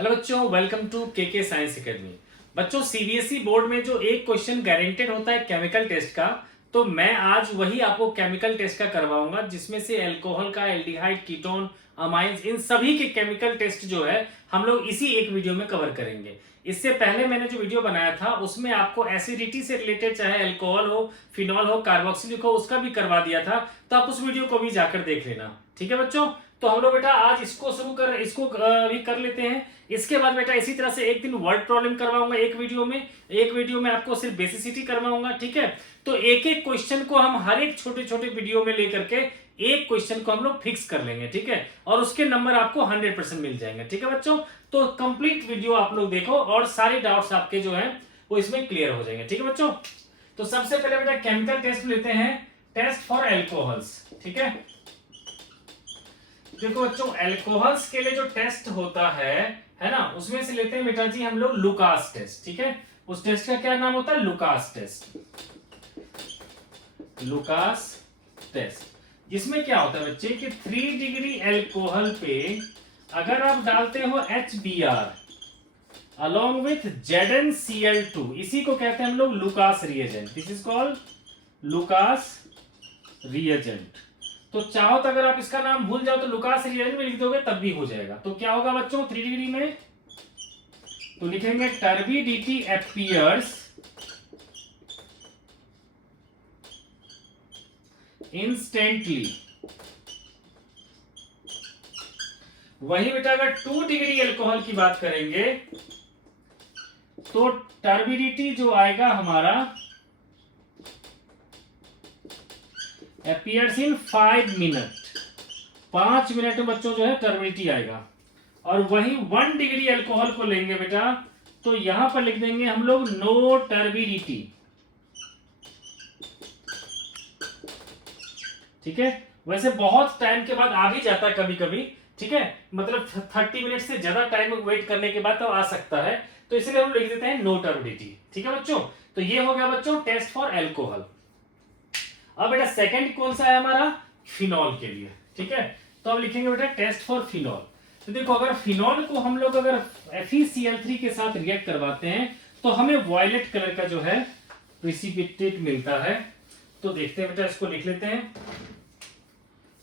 Hello बच्चों, welcome to के science academy. बच्चों, सीबीएसई बोर्ड में जो एक क्वेश्चन गारंटेड होता है केमिकल टेस्ट का, तो मैं आज वही आपको केमिकल टेस्ट का करवाऊंगा, जिसमें से अल्कोहल का, एल्डिहाइड, कीटोन, अमाइंस, इन सभी के केमिकल टेस्ट जो है हम लोग इसी एक वीडियो में कवर करेंगे। इससे पहले मैंने जो वीडियो बनाया था उसमें आपको एसिडिटी से रिलेटेड, चाहे अल्कोहल हो, फिनॉल हो, कार्बोक्सिलिक हो, उसका भी करवा दिया था, तो आप उस वीडियो को भी जाकर देख लेना। ठीक है बच्चों, तो हम लोग बेटा आज इसको भी कर लेते हैं। इसके बाद बेटा इसी तरह से एक दिन वर्ड प्रॉब्लम करवाऊंगा एक वीडियो में आपको सिर्फ बेसिसिटी करवाऊंगा। ठीक है, तो एक एक क्वेश्चन को हम हर एक छोटे छोटे वीडियो में लेकर के एक क्वेश्चन को हम लोग फिक्स कर लेंगे। ठीक है, और उसके नंबर आपको 100% मिल जाएंगे। ठीक है बच्चों, तो कंप्लीट वीडियो आप लोग देखो और सारे डाउट्स आपके जो हैं वो इसमें क्लियर हो जाएंगे। ठीक है बच्चों, तो सबसे पहले बेटा केमिकल टेस्ट लेते हैं, टेस्ट फॉर एल्कोहल्स। ठीक है, देखो बच्चों, एल्कोहल्स के लिए जो टेस्ट होता है ना, उसमें से लेते हैं बेटा जी हम लोग लुकास टेस्ट। ठीक है, उस टेस्ट का क्या नाम होता है? Lucas test. लुकास टेस्ट, जिसमें क्या होता है बच्चे कि 3 डिग्री एल्कोहल पे अगर आप डालते हो HBr अलॉन्ग विथ ZnCl2, इसी को कहते हैं हम लोग Lucas reagent. This is called Lucas reagent. तो चाहो तो अगर आप इसका नाम भूल जाओ तो लुकास रिएजेंट में लिख दोगे तब भी हो जाएगा। तो क्या होगा बच्चों 3 डिग्री में? तो लिखेंगे टर्बिडिटी अपीयर्स इंस्टेंटली। वही बेटा अगर 2 डिग्री एल्कोहल की बात करेंगे तो टर्बिडिटी जो आएगा हमारा अपीयर्स इन 5 मिनट। 5 मिनट में बच्चों जो है टर्बिडिटी आएगा। और वही 1 डिग्री एल्कोहल को लेंगे बेटा तो यहां पर लिख देंगे हम लोग नो टर्बिडिटी। ठीक है, वैसे बहुत टाइम के बाद आ भी जाता है कभी कभी। ठीक है, मतलब 30 मिनट से ज्यादा टाइम वेट करने के बाद तो आ सकता है, तो इसलिए हम लिख देते हैं नो टर्बिडिटी। ठीक है बच्चों, तो ये हो गया बच्चों टेस्ट फॉर एल्कोहल। अब बेटा सेकंड कौन सा है हमारा? फिनॉल के लिए। ठीक है, तो अब लिखेंगे बेटा टेस्ट फॉर फिनॉल। तो देखो, अगर फिनॉल को हम लोग अगर FeCl3 के साथ रिएक्ट करवाते हैं तो हमें वॉयलेट कलर का जो है प्रिसिपिटेट मिलता है। तो देखते हैं बेटा, इसको लिख लेते हैं।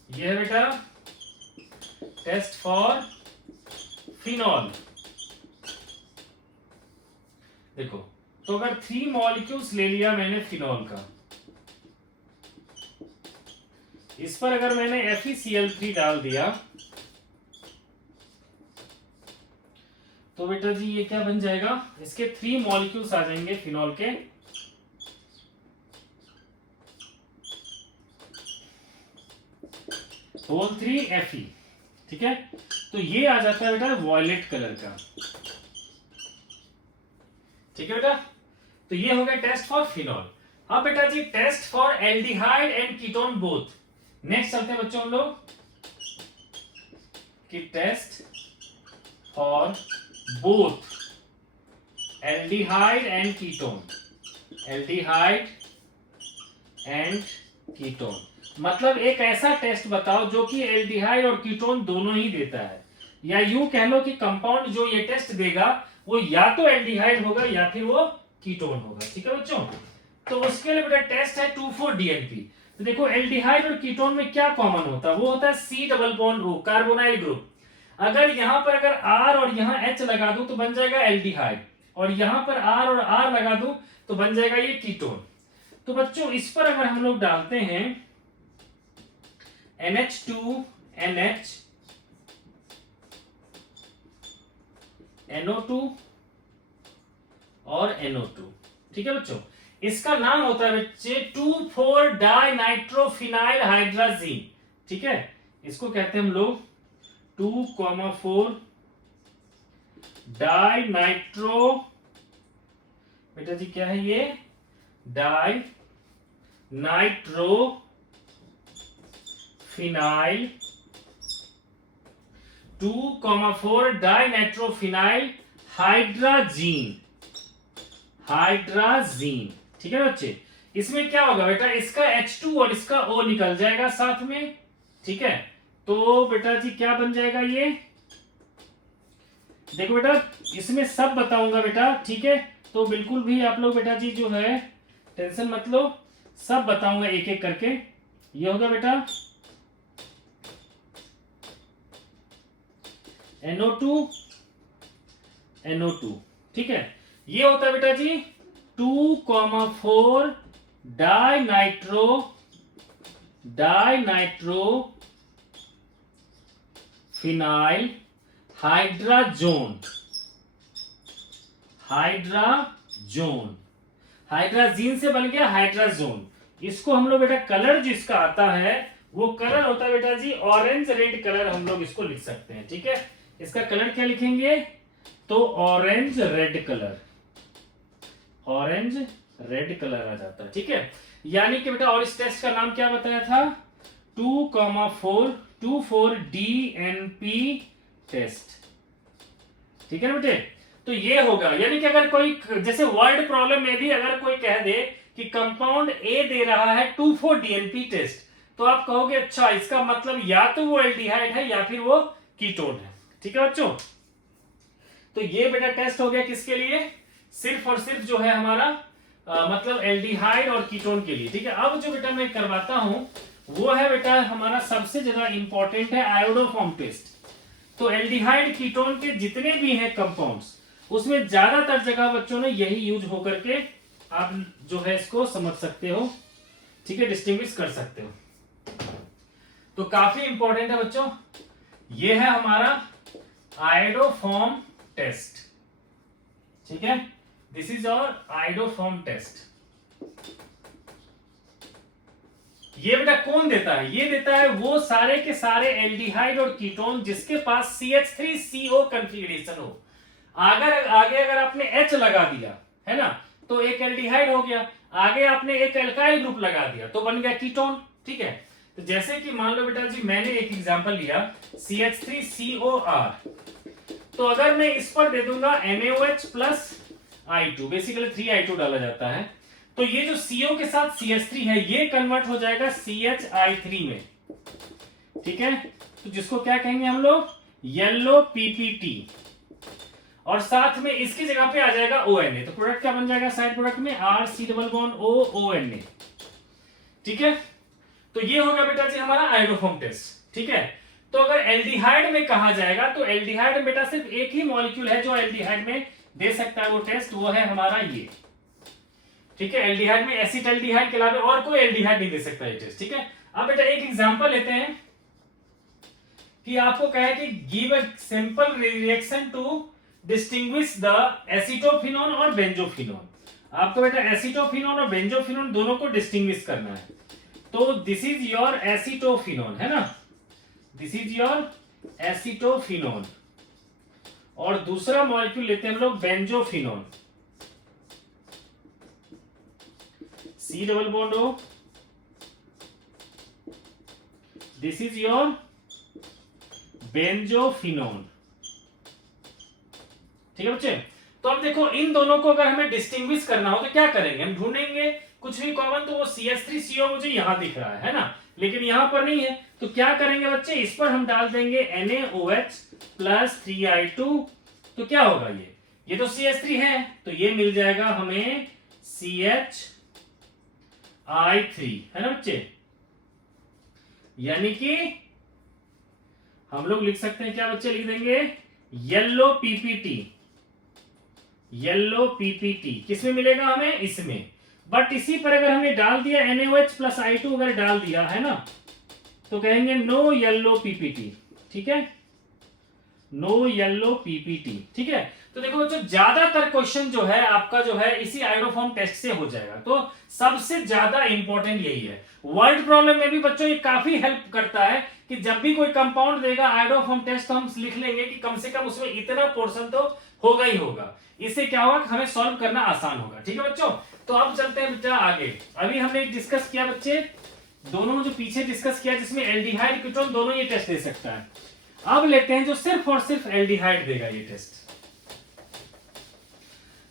यह है बेटा टेस्ट फॉर फिनॉल। देखो, तो अगर 3 मॉलिक्यूल्स ले लिया मैंने फिनॉल का, इस पर अगर मैंने FeCl3 डाल दिया तो बेटा जी ये क्या बन जाएगा? इसके 3 मॉलिक्यूल्स आ जाएंगे फिनॉल के। होल 3 Fe। ठीक है, तो ये आ जाता है बेटा वॉयलेट कलर का। ठीक है बेटा, तो ये हो गया टेस्ट फॉर फिनॉल। अब बेटा जी test for aldehyde and ketone both. Next चलते हैं बच्चों हम लोग कि test for both aldehyde and ketone. Aldehyde and ketone मतलब एक ऐसा टेस्ट बताओ जो कि एल्डिहाइड और कीटोन दोनों ही देता है, या यूं कह लो कि कंपाउंड जो ये टेस्ट देगा वो या तो एल्डिहाइड होगा या फिर वो कीटोन होगा। ठीक है बच्चों, तो उसके लिए बेटा टेस्ट है 2,4-DNP। तो देखो, एल्डिहाइड और कीटोन में क्या कॉमन होता है? वो होता है C double bond O, carbonyl group. अगर यहां पर अगर R और यहां H लगा दूं तो बन जाएगा एल्डिहाइड, और यहां पर R और R लगा दूं तो बन जाएगा ये कीटोन। तो बच्चों इस पर अगर हम लोग डालते हैं NH2NH NO2 और NO2। ठीक है बच्चों, इसका नाम होता है बच्चे 2,4-डाइनाइट्रोफिनाइल हाइड्राजीन। ठीक है, इसको कहते हैं हम लोग 2,4-डाइनाइट्रो, बेटा जी क्या है ये? डाइनाइट्रोफिनाइल 2,4-डाइनाइट्रोफिनाइल हाइड्राजीन। हाइड्राजीन। ठीक है बच्चे, इसमें क्या होगा बेटा? इसका H2 और इसका O निकल जाएगा साथ में। ठीक है, तो बेटा जी क्या बन जाएगा ये? देखो बेटा इसमें सब बताऊंगा बेटा, ठीक है, तो बिल्कुल भी आप लोग बेटा जी जो है टेंशन मत लो, सब बताऊंगा एक एक करके। ये होगा बेटा NO2 NO2, ठीक है। ये होता है बेटा जी 2,4 डाइनाइट्रो फिनाइल हाइड्राजोन, हाइड्राजीन से बन गया हाइड्राजोन। इसको हम लोग बेटा कलर जिसका आता है वो कलर होता है बेटा जी ऑरेंज रेड कलर, हम लोग इसको लिख सकते हैं, ठीक है। इसका कलर क्या लिखेंगे, तो orange red colour, orange red colour आ जाता है, ठीक है। यानी कि बेटा और इस टेस्ट का नाम क्या बताया था, 2,4 DNP टेस्ट, ठीक है ना बेटे। तो ये होगा, यानी कि अगर कोई जैसे वर्ड प्रॉब्लम में भी अगर कोई कह दे कि कंपाउंड ए दे रहा है 2,4 DNP टेस्ट, तो आप कहोगे अच्छा इसका मतलब या तो वो एल्डिहाइड है या फिर वो कीटोन है, ठीक है बच्चों। तो ये बेटा टेस्ट हो गया किसके लिए, सिर्फ और सिर्फ जो है हमारा मतलब एल्डिहाइड और कीटोन के लिए, ठीक है। अब जो बेटा मैं करवाता हूं वो है बेटा हमारा सबसे ज्यादा इंपॉर्टेंट है आयोडोफॉर्म टेस्ट। तो एल्डिहाइड कीटोन के जितने भी हैं कंपाउंड्स उसमें ज्यादातर जगह बच्चों ने यही यूज होकर के आप जो है इसको समझ सकते हो, ठीक है, डिस्टिंग्विश कर सकते हो। तो काफी इंपॉर्टेंट है बच्चों, ये है हमारा आयोडोफॉर्म टेस्ट, ठीक है। This is our iodoform test. ये बेटा कौन देता है, ये देता है वो सारे के सारे एल्डिहाइड और कीटोन जिसके पास CH3CO कॉन्फ़िगरेशन हो। अगर आगे अगर आपने H लगा दिया है ना तो एक एल्डिहाइड हो गया, आगे आपने एक एल्काइल ग्रुप लगा दिया तो बन गया कीटोन, ठीक है। तो जैसे कि मान लो बेटा जी मैंने एक एग्जांपल लिया CH3COR, तो अगर मैं इस पर दे दूंगा NaOH plus I2, basically 3I2 डाला जाता है, तो ये जो CO के साथ CH3 है ये कन्वर्ट हो जाएगा CHI3 में, ठीक है। तो जिसको क्या कहेंगे हम लोग, येलो PPT, और साथ में इसकी जगह पे आ जाएगा ONA। तो प्रोडक्ट क्या बन जाएगा साइड प्रोडक्ट में, RC≡OONA, ठीक है। तो ये होगा बेटा जी हमारा आयोडोफॉर्म टेस्ट, ठीक है। तो अगर एल्डिहाइड में कहा जाएगा तो एल्डिहाइड में बेटा सिर्फ एक ही मॉलिक्यूल है जो एल्डिहाइड में दे सकता है वो टेस्ट, वो है हमारा ये, ठीक है। एल्डिहाइड में एसिटाल्डिहाइड के अलावा और कोई एल्डिहाइड नहीं दे सकता ये टेस्ट, ठीक है। अब बेटा एक एग्जांपल लेते हैं कि आपको कहा है कि give a simple reaction to distinguish the acetophenone और बेंजोफिनोन। आपको बेटा एसिटोफिनोन और बेंजोफिनोन दोनों को डिस्टिंग्विश करना है। तो दिस इज योर एसिटोफिनोन, है ना, दिस इज योर एसिटोफिनोन, और दूसरा मॉलिक्यूल लेते हैं हम लोग benzophenone, C≡O, this is your benzophenone, ठीक है बच्चे। तो अब देखो इन दोनों को अगर हमें डिस्टिंग्विश करना हो तो क्या करेंगे, हम ढूंढेंगे कुछ भी कॉमन, तो वो CH3CO मुझे यहां दिख रहा है ना, लेकिन यहां पर नहीं है, तो क्या करेंगे बच्चे, इस पर हम डाल देंगे NaOH प्लस 3I2, तो क्या होगा ये तो CH3 है तो ये मिल जाएगा हमें CHI3, है ना बच्चे। यानी कि हम लोग लिख सकते हैं क्या बच्चे, लिख देंगे येलो PPT, किसमें मिलेगा हमें, इसमें। बट इसी पर अगर हमने डाल दिया NaOH प्लस I2 अगर डाल दिया है ना तो कहेंगे नो येलो PPT, ठीक है, नो येलो PPT, ठीक है। तो देखो बच्चों ज्यादातर क्वेश्चन जो है आपका जो है इसी आयोडोफॉर्म टेस्ट से हो जाएगा, तो सबसे ज्यादा इंपॉर्टेंट यही है। वर्ड प्रॉब्लम में भी बच्चों ये काफी हेल्प करता है कि जब भी कोई कंपाउंड देगा आयोडोफॉर्म टेस्ट तो हम लिख लेंगे कि कम से कम उसमें इतना पोर्शन तो होगा ही होगा, इससे क्या होगा कि हमें सॉल्व करना आसान होगा, ठीक है बच्चों। तो अब चलते हैं बेटा आगे। अभी हमने डिस्कस किया बच्चे दोनों जो पीछे डिस्कस किया जिसमें एल्डिहाइड कीटोन दोनों ये टेस्ट दे सकता है। अब लेते हैं जो सिर्फ और सिर्फ एल्डिहाइड देगा ये टेस्ट।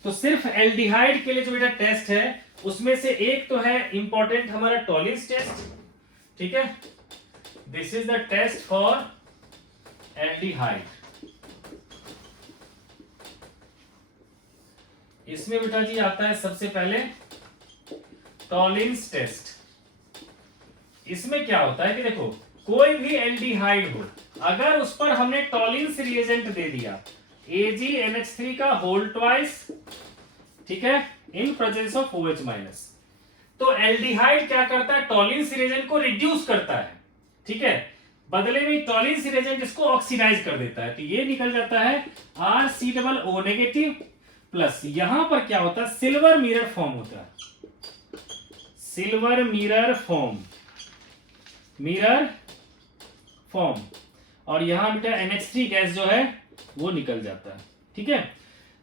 तो सिर्फ एल्डिहाइड के लिए जो बेटा टेस्ट है उसमें से एक तो है इंपॉर्टेंट हमारा टॉलिंस टेस्ट, ठीक है, this is the test for aldehyde. इसमें बेटा जी आता है सबसे पहले टॉलिंस टेस्ट। इसमें क्या होता है कि देखो कोई भी एल्डिहाइड हो, अगर उस पर हमने टॉलिंस रिएजेंट दे दिया AgNH3 का होल ट्वाइस, ठीक है, in presence of OH minus, तो एल्डिहाइड क्या करता है, टॉलिंस रिएजेंट को रिड्यूस करता है, ठीक है, बदले में टॉलिंस रिएजेंट इसको ऑक्सीडाइज कर देता है, तो ये निकल जाता है RCOO नेगेटिव प्लस, यहां पर क्या होता है, सिल्वर मिरर फॉर्म होता है, silver mirror form, mirror form, और यहां बेटा NH3 गैस जो है वो निकल जाता है, ठीक है।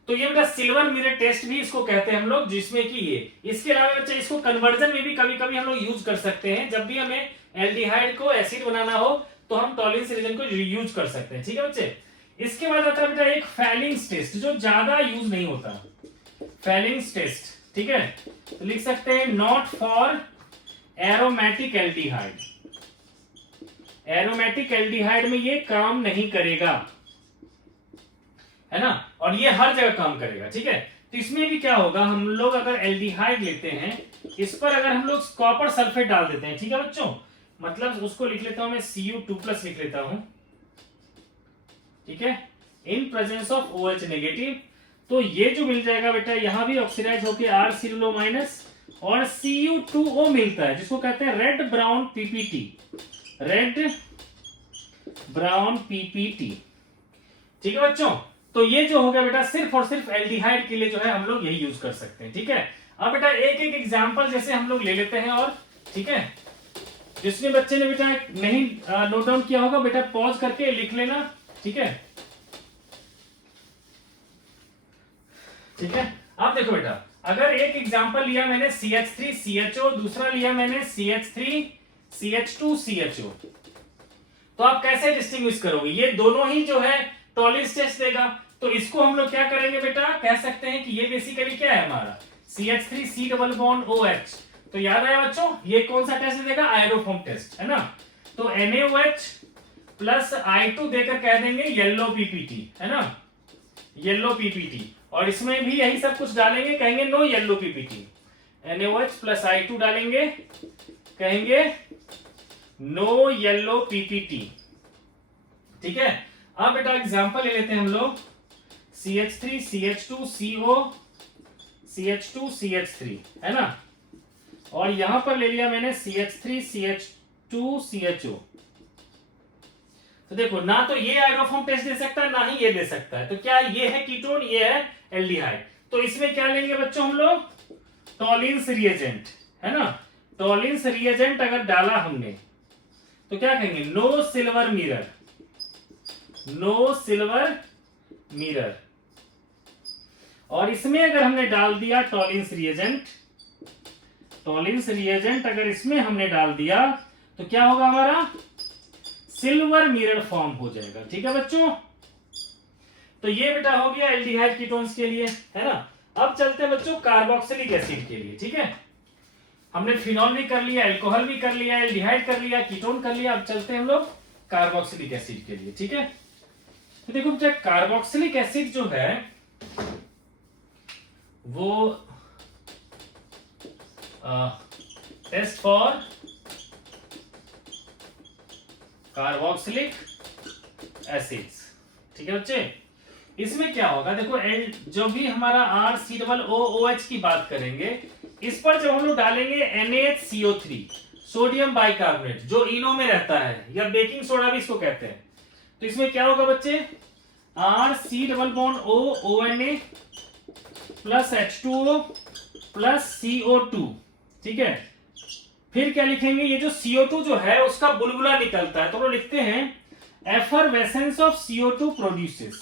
तो ये बेटा सिल्वर मिरर टेस्ट भी इसको कहते हैं हम लोग, जिसमें कि ये, इसके अलावा बच्चे इसको कन्वर्जन में भी कभी कभी हम लोग यूज कर सकते हैं, जब भी हमें एल्डिहाइड को एसिड बनाना हो तो हम टॉलिंस रिएजेंट को यूज कर सकते हैं, ठीक है बच्चे। इसके बाद आता है बेटा एक फैलिंग्स टेस्ट, जो ज्यादा यूज नहीं होता, फैलिंग्स टेस्ट, ठीक है, तो लिख सकते हैं not for aromatic aldehyde, aromatic aldehyde में ये काम नहीं करेगा, है ना, और ये हर जगह काम करेगा, ठीक है। तो इसमें भी क्या होगा, हम लोग अगर एल्डिहाइड लेते हैं, इस पर अगर हम लोग कॉपर सल्फेट डाल देते हैं, ठीक है बच्चों, मतलब उसको लिख लेता हूं मैं Cu2+ लिख लेता हूं, ठीक है, in presence of OH negative, तो ये जो मिल जाएगा बेटा, यहां भी ऑक्सीडाइज होकर RCOO- और Cu2O मिलता है, जिसको कहते हैं red brown PPT, red brown PPT, ठीक है बच्चों। तो ये जो हो गया बेटा सिर्फ और सिर्फ एल्डिहाइड के लिए जो है हम लोग यही यूज कर सकते हैं, ठीक है। अब बेटा एक एक एग्जांपल जैसे हम लोग ले लेते हैं, और ठीक है, जिसमें बच्चे ने बेटा नहीं नोट डाउन किया होगा बेटा पॉज करके लिख लेना, ठीक है, ठीक है। अब देखो बेटा, अगर एक एग्जांपल लिया मैंने CH3CHO, दूसरा लिया मैंने CH3CH2CHO, तो आप कैसे डिस्टिंग्विश करोगे, ये दोनों ही जो है टॉलिंस टेस्ट देगा, तो इसको हम लोग क्या करेंगे बेटा, कह सकते हैं कि ये बेसिकली क्या है हमारा CH3C OH, तो याद आया बच्चों, ये कौन सा टेस्ट देगा, आयरोफॉर्म टेस्ट, है ना। तो NaOH प्लस I2 देकर कह देंगे येलो PPT, है ना, येलो PPT, और इसमें भी यही सब कुछ डालेंगे, कहेंगे no yellow PPT, NaOH plus I2 डालेंगे, कहेंगे नो येलो PPT, ठीक है। अब बेटा एग्जांपल ले लेते हैं हम लोग CH3CH2CO CH2CH3, है ना, और यहां पर ले लिया मैंने CH3CH2CHO, तो देखो ना तो ये हाइड्रोफॉर्म टेस्ट दे सकता है, ना ही ये दे सकता है, तो क्या ये है कीटोन, ये है एल्डिहाइड, तो इसमें क्या लेंगे बच्चों हम लोग, टॉलिंस रिएजेंट, है ना, टॉलिंस रिएजेंट अगर डाला हमने तो क्या कहेंगे, no silver mirror, no silver mirror, और इसमें अगर हमने डाल दिया टॉलिंस रिएजेंट, टॉलिंस रिएजेंट अगर इसमें हमने डाल दिया तो क्या होगा, हमारा सिल्वर मिरर फॉर्म हो जाएगा, ठीक है बच्चों। तो ये बेटा हो गया एल्डिहाइड कीटोन्स के लिए, है ना। अब चलते हैं बच्चों कार्बोक्सिलिक एसिड के लिए, ठीक है, हमने फिनॉल भी कर लिया, अल्कोहल भी कर लिया, एल्डिहाइड कर लिया, कीटोन कर लिया, अब चलते हैं हम लोग कार्बोक्सिलिक एसिड के लिए, ठीक है। तो देखो बेटा कार्बोक्सिलिक एसिड जो है वो टेस्ट फॉर कार्बोक्सिलिक एसिड्स, ठीक है बच्चे। इसमें क्या होगा, देखो जो भी हमारा RCOOH की बात करेंगे, इस पर जब हम लोग डालेंगे NaHCO3 सोडियम बाइकार्बोनेट, जो इनो में रहता है, या बेकिंग सोडा भी इसको कहते हैं, तो इसमें क्या होगा बच्चे, RCOONA plus H2O plus CO2, ठीक है। फिर क्या लिखेंगे, ये जो CO2 जो है उसका बुलबुला निकलता है, तो वो लिखते हैं effervescence of CO2 produces,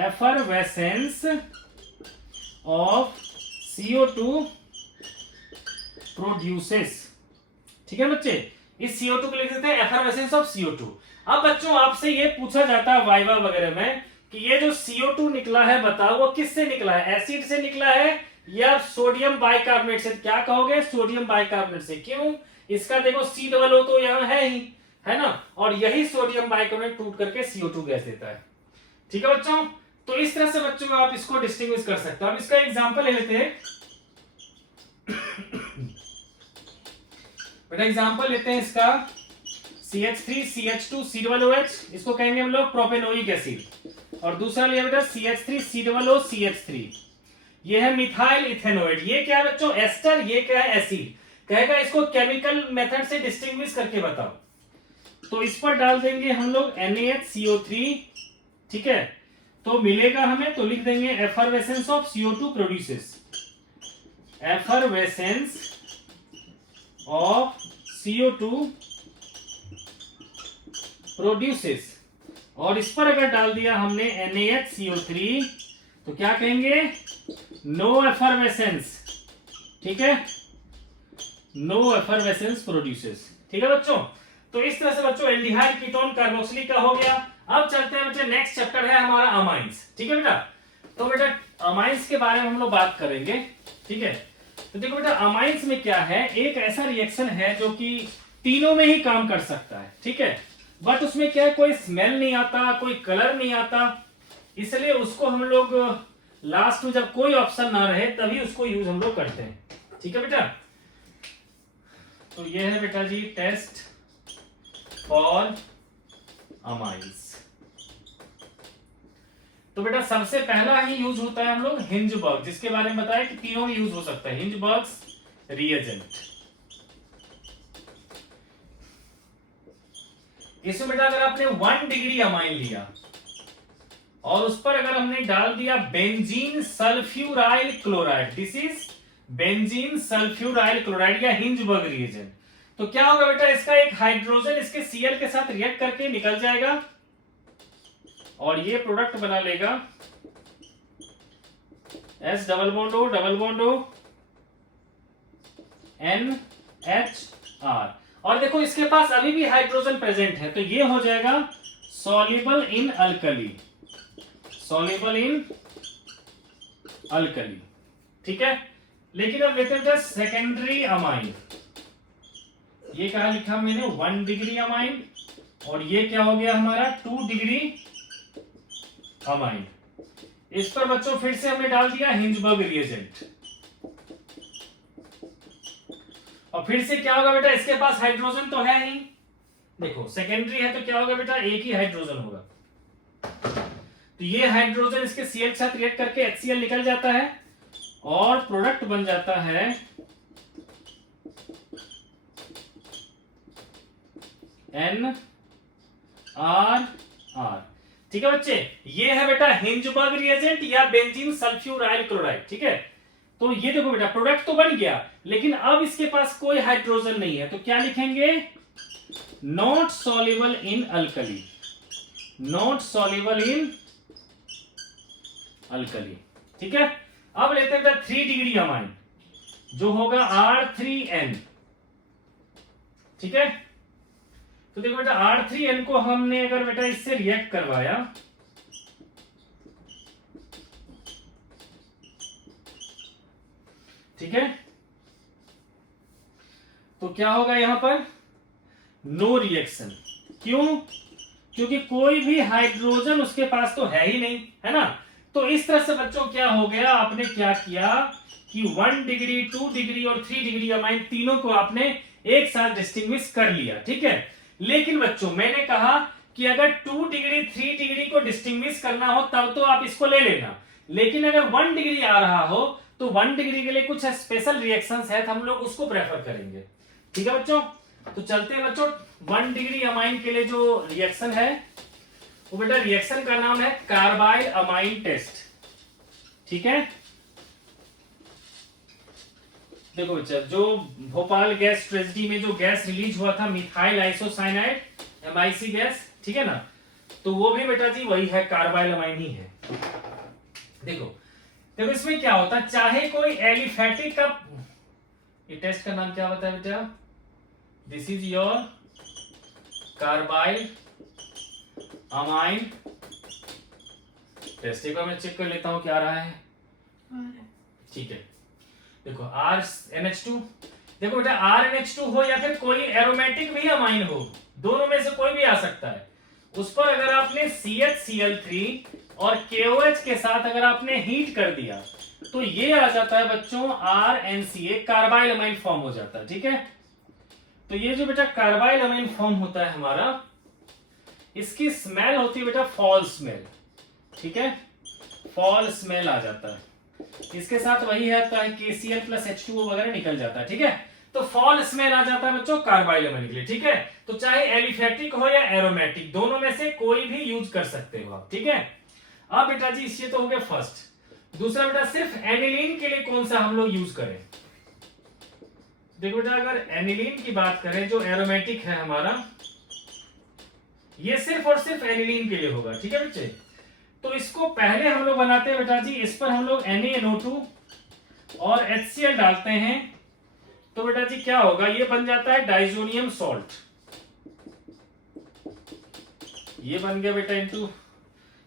effervescence of CO2 produces, ठीक है बच्चे, इस CO2 को लिख देते हैं effervescence of CO2। अब बच्चों आपसे ये पूछा जाता है वाइवा वगैरह में कि ये जो CO2 निकला है बताओ वो किससे निकला है, एसिड से निकला है या सोडियम बाइकार्बोनेट से, क्या कहोगे, सोडियम बाइकार्बोनेट से, क्यों, इसका देखो C+O तो यहाँ है ही, है ना, और यही सोडियम बाइकार्बोनेट टूट करके CO2 गैस देता है, ठीक है बच्चों। तो इस तरह से बच्चों आप इसको डिस्टिंग्विश कर सकते हो। अब इसका एग्जांपल ले लेते हैं। बेटा एग्जांपल लेते हैं इसका CH3 CH2 COOH, इसको कहेंगे हम लोग प्रोपेनोइक एसिड। और दूसरा लिया बेटा CH3 COO CH3, ये है मिथाइल इथेनोइड। ये क्या है बच्चों? एस्टर। ये क्या है? एसिड। कहेगा इसको केमिकल मेथड से डिस्टिंग्विश करके बताओ। तो इस पर डाल देंगे हम लोग NaHCO3, ठीक है, तो मिलेगा हमें, तो लिख देंगे effervescence of CO2 produces, effervescence of CO2 produces. और इस पर अगर डाल दिया हमने NaHCO3 तो क्या कहेंगे? नो एफरवेसेंस, ठीक है, नो एफरवेसेंस प्रोड्यूसेस। ठीक है बच्चों, तो इस तरह से बच्चों एल्डिहाइड कीटोन कार्बोक्सिलिक का हो गया। अब चलते हैं बच्चे, नेक्स्ट चैप्टर है हमारा अमाइंस। ठीक है बेटा, तो बेटा अमाइंस के बारे में हम लोग बात करेंगे। ठीक है, तो देखो बेटा अमाइंस में क्या है, एक ऐसा रिएक्शन है जो कि तीनों में ही काम कर सकता है। ठीक है, बट उसमें क्या है, कोई स्मेल नहीं आता, कोई कलर नहीं आता, इसलिए उसको हम लोग लास्ट में जब कोई ऑप्शन ना रहे तभी उसको यूज हम लोग करते हैं। ठीक है बेटा, तो ये है बेटा जी टेस्ट फॉर अमाइंस। तो बेटा सबसे पहला ही यूज होता है हम लोग हिंजबर्ग, जिसके बारे में बताया कि तीनों में यूज हो सकता है, हिंजबर्ग्स रिएजेंट। इसमें बेटा अगर आपने 1 डिग्री अमाइन लिया और उस पर अगर हमने डाल दिया benzene sulphuryl chloride, this is benzene sulphuryl chloride या हिंजबर्ग रिएजेंट, तो क्या होगा बेटा, इसका एक हाइड्रोजन इसके Cl के साथ रिएक्ट करके निकल जाएगा और ये प्रोडक्ट बना लेगा S double bond O NHR। और देखो इसके पास अभी भी हाइड्रोजन प्रेजेंट है, तो ये हो जाएगा soluble in alkali, soluble in alkali. ठीक है, लेकिन अब लेते हैं सेकेंडरी अमाइन। ये कहा लिखा मैंने 1 डिग्री अमाइन, और ये क्या हो गया हमारा 2 डिग्री अमाइन। इस पर बच्चों फिर से हमने डाल दिया हिंजबर्ग रिएजेंट, और फिर से क्या होगा बेटा, इसके पास हाइड्रोजन तो है ही, देखो सेकेंडरी है तो क्या होगा बेटा, एक ही हाइड्रोजन होगा, तो ये हाइड्रोजन इसके Cl के साथ रिएक्ट करके HCl निकल जाता है और प्रोडक्ट बन जाता है NRR। ठीक है बच्चे, ये है बेटा हिंजबर्ग रिएजेंट या बेंजीन सल्फ्यूराइल क्लोराइड। ठीक है, तो ये देखो बेटा प्रोडक्ट तो बन गया, लेकिन अब इसके पास कोई हाइड्रोजन नहीं है, तो क्या लिखेंगे, not soluble in alkali, not soluble in alkali. ठीक है, अब लेते हैं बेटा 3 डिग्री अमाइन जो होगा R3N। ठीक है, तो देखो बेटा R3N को हमने अगर बेटा इससे रिएक्ट करवाया, ठीक है, तो क्या होगा यहां पर, नो रिएक्शन। क्यों? क्योंकि कोई भी हाइड्रोजन उसके पास तो है ही नहीं, है ना। तो इस तरह से बच्चों क्या हो गया, आपने क्या किया कि 1 डिग्री 2 डिग्री और 3 डिग्री अमाइन तीनों को आपने एक साथ डिस्टिंग्विश कर लिया। ठीक है, लेकिन बच्चों मैंने कहा कि अगर 2 डिग्री 3 डिग्री को डिस्टिंग्विश करना हो तब तो आप इसको ले लेना, लेकिन अगर 1 डिग्री आ रहा हो तो 1 डिग्री के लिए कुछ स्पेशल रिएक्शंस है, तो हम लोग उसको प्रेफर करेंगे। ठीक है बच्चों, तो चलते हैं बच्चों 1 डिग्री अमाइन के लिए जो रिएक्शन है वो बेटा रिएक्शन का नाम है कार्बाइल अमाइन टेस्ट। ठीक है, देखो बच्चा जो भोपाल गैस ट्रेजेडी में जो गैस रिलीज हुआ था मिथाइल आइसोसाइनाइड MIC गैस, ठीक है ना, तो वो भी बेटा जी वही है, कार्बाइल अमाइन ही है। देखो देखो इसमें क्या होता है, चाहे कोई एलिफैटिक का, ये टेस्ट का नाम क्या बताया बेटा, this is your carbylamine test. एक बार मैं चेक कर लेता हूं क्या आ रहा है। ठीक है, देखो RNH2, देखो बेटा RNH2 हो या फिर कोई एरोमेटिक भी अमाइन हो, दोनों में से कोई भी आ सकता है, उस पर अगर आपने CHCl3 और KOH के साथ अगर आपने हीट कर दिया तो ये आ जाता है बच्चों RNCA, कार्बाइल अमाइन फॉर्म हो जाता है। ठीक है, तो ये जो बेटा कार्बाइल अमाइन फॉर्म होता है हमारा, इसकी स्मेल होती है बेटा फॉल स्मेल। ठीक है, फॉल स्मेल आ जाता है। इसके साथ वही आता है KCl प्लस H2O वगैरह निकल जाता है। ठीक है, तो फॉल स्मेल आ जाता है बच्चों कार्बाइल अमाइन के लिए। ठीक है, तो चाहे एलिफेटिक हो या एरोमेटिक, दोनों में से कोई भी यूज कर सकते हो आप। ठीक है, अब बेटा जी ये तो हो गया फर्स्ट। दूसरा बेटा सिर्फ एनिलीन के लिए कौन सा हम लोग यूज करें। देखो बेटा अगर एनिलीन की बात करें जो एरोमेटिक है हमारा, ये सिर्फ और सिर्फ एनिलीन के लिए होगा। ठीक है बच्चे, तो इसको पहले हम लोग बनाते हैं बेटा जी, इस पर हम लोग NaNO2 और HCl डालते हैं, तो बेटा जी क्या होगा, ये बन जाता है डाइजोनियम सॉल्ट। ये बन गया बेटा इनटू,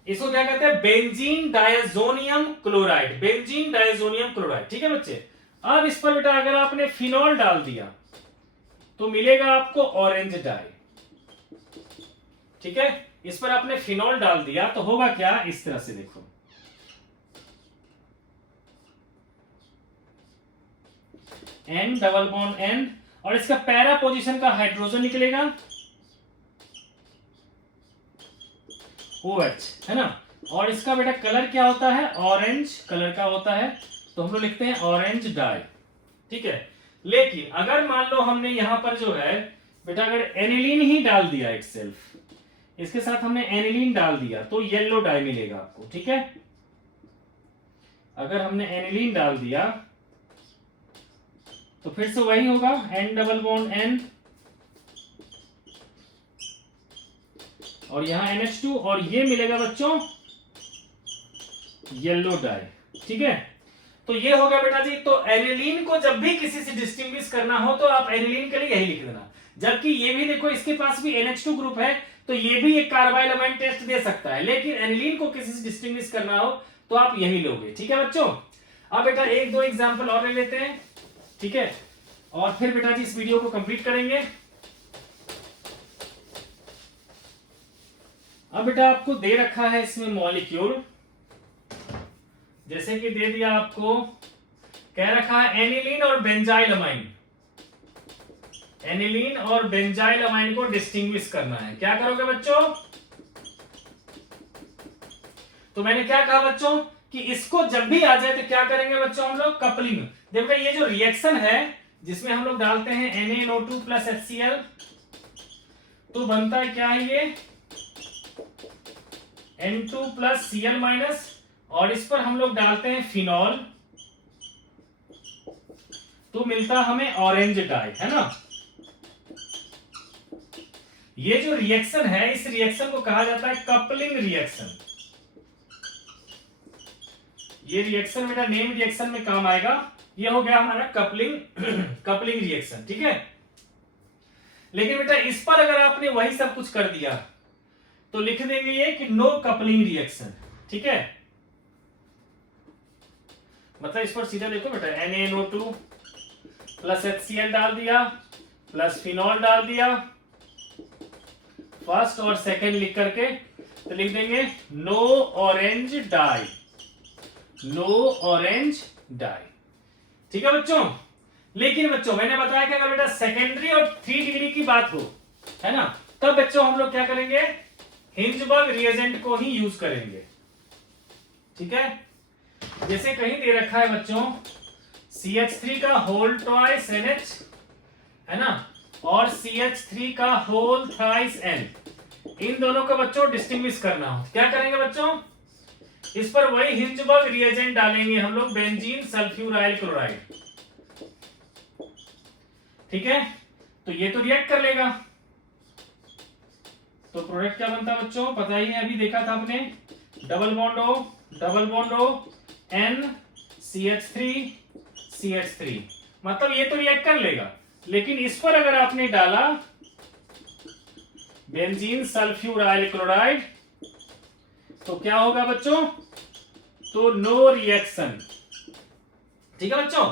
इसको क्या कहते हैं benzene diazonium chloride, benzene diazonium chloride. ठीक है बच्चे, अब इस पर बेटा अगर आपने फिनॉल डाल दिया तो मिलेगा आपको ऑरेंज डाई। ठीक है, इस पर आपने फिनॉल डाल दिया तो होगा क्या, इस तरह से देखो, N डबल बॉन्ड N, और इसका पैरा पोजीशन का हाइड्रोजन निकलेगा OH, है ना। और इसका बेटा कलर क्या होता है, ऑरेंज कलर का होता है, तो हम लोग लिखते हैं ऑरेंज डाई। ठीक है, लेकिन अगर मान लो हमने यहां पर जो है बेटा अगर एनिलीन ही डाल दिया इटसेल्फ, इसके साथ हमने एनिलीन डाल दिया तो येलो डाई मिलेगा आपको। ठीक है, अगर हमने एनिलीन डाल दिया तो फिर से वही होगा N डबल बॉन्ड N, और यहां NH2, और ये मिलेगा बच्चों येलो डाई। ठीक है, तो ये हो गया बेटा जी। तो एनिलीन को जब भी किसी से डिस्टिंग्विश करना हो तो आप एनिलीन के लिए यही लिख देना, जबकि ये भी देखो इसके पास भी NH2 ग्रुप है, तो ये भी एक कार्बाइल अमाइन टेस्ट दे सकता है, लेकिन एनिलीन को किसी से डिस्टिंग्विश करना हो तो आप यही लोगे। ठीक है बच्चों, अब बेटा एक दो एग्जांपल और ले लेते हैं। ठीक है, और फिर बेटा जी इस वीडियो को कंप्लीट करेंगे। अब बेटा आपको दे रखा है इसमें मॉलिक्यूल, जैसे कि दे दिया आपको, कह रखा है एनिलीन और बेंजाइल अमाइन, एनिलीन और बेंजाइल अमाइन को डिस्टिंग्विश करना है। क्या करोगे बच्चों, तो मैंने क्या कहा बच्चों कि इसको जब भी आ जाए तो क्या करेंगे बच्चों हम लोग, कपलिंग। देखो ये जो रिएक्शन है जिसमें हम लोग डालते हैं NaNO2 प्लस HCl, तो बनता है क्या है ये N2 प्लस Cl माइनस, और इस पर हम लोग डालते हैं फिनॉल, तो मिलता हमें ऑरेंज डाई, है ना। ये जो रिएक्शन है इस रिएक्शन को कहा जाता है कपलिंग रिएक्शन। ये रिएक्शन बेटा नेम रिएक्शन में काम आएगा। ये हो गया हमारा कपलिंग कपलिंग रिएक्शन। ठीक है, लेकिन बेटा इस पर अगर आपने वही सब कुछ कर दिया तो लिख देंगे ये कि नो कपलिंग रिएक्शन। ठीक है, मतलब इस पर सीधा देखो बेटा NaNO2 प्लस HCl डाल दिया प्लस फिनॉल डाल दिया, फर्स्ट और सेकेंड लिख करके तो लिख देंगे no orange dye, no orange dye. ठीक है बच्चों, लेकिन बच्चों मैंने बताया कि अगर बेटा सेकेंडरी और 3 डिग्री की बात हो, है ना, तब बच्चों हम लोग क्या करेंगे, हिंजबर्ग रिएजेंट को ही यूज करेंगे। ठीक है, जैसे कहीं दे रखा है बच्चों CH3 का होल ट्वाइस NH, है ना, और CH3 का होल थ्राइस N, इन दोनों को बच्चों डिस्टिंग्विश करना हो क्या करेंगे बच्चों, इस पर वही हिंजबर्ग रिएजेंट डालेंगे हम लोग, बेंजीन सल्फ्यूराइल क्लोराइड। ठीक है, तो ये तो रिएक्ट कर लेगा, तो प्रोडक्ट क्या बनता है बच्चों, पता ही है, अभी देखा था आपने, double bond O N CH3 CH3, मतलब ये तो रिएक्ट कर लेगा। लेकिन इस पर अगर आपने डाला बेंजीन सल्फ्यूराइल क्लोराइड तो क्या होगा बच्चों, तो नो रिएक्शन। ठीक है बच्चों,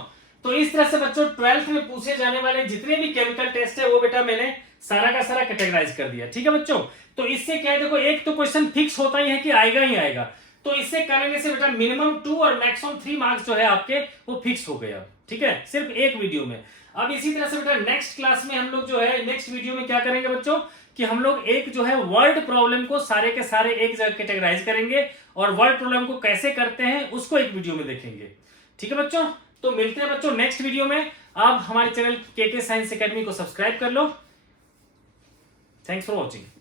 तो इस तरह से बच्चों 12th में पूछे जाने वाले जितने भी केमिकल टेस्ट है वो बेटा मैंने सारा का सारा कैटेगराइज कर दिया। ठीक है बच्चों, तो इससे क्या है, देखो एक तो क्वेश्चन फिक्स होता ही है कि आएगा ही आएगा, तो इससे करने से बेटा मिनिमम 2 और मैक्सिमम 3 मार्क्स जो है आपके वो फिक्स हो गए अब, ठीक है, सिर्फ एक वीडियो में। अब इसी तरह से बेटा नेक्स्ट क्लास में हम लोग जो है नेक्स्ट वीडियो में क्या करेंगे बच्चों कि हम लोग एक जो है वर्ड प्रॉब्लम को सारे के सारे एक जगह कैटेगराइज करेंगे और वर्ड प्रॉब्लम को कैसे करते हैं उसको एक वीडियो में देखेंगे, ठीक है बच्चों। तो मिलते हैं बच्चों नेक्स्ट वीडियो में। आप हमारे चैनल के साइंस एकेडमी को सब्सक्राइब कर लो। Thanks for watching.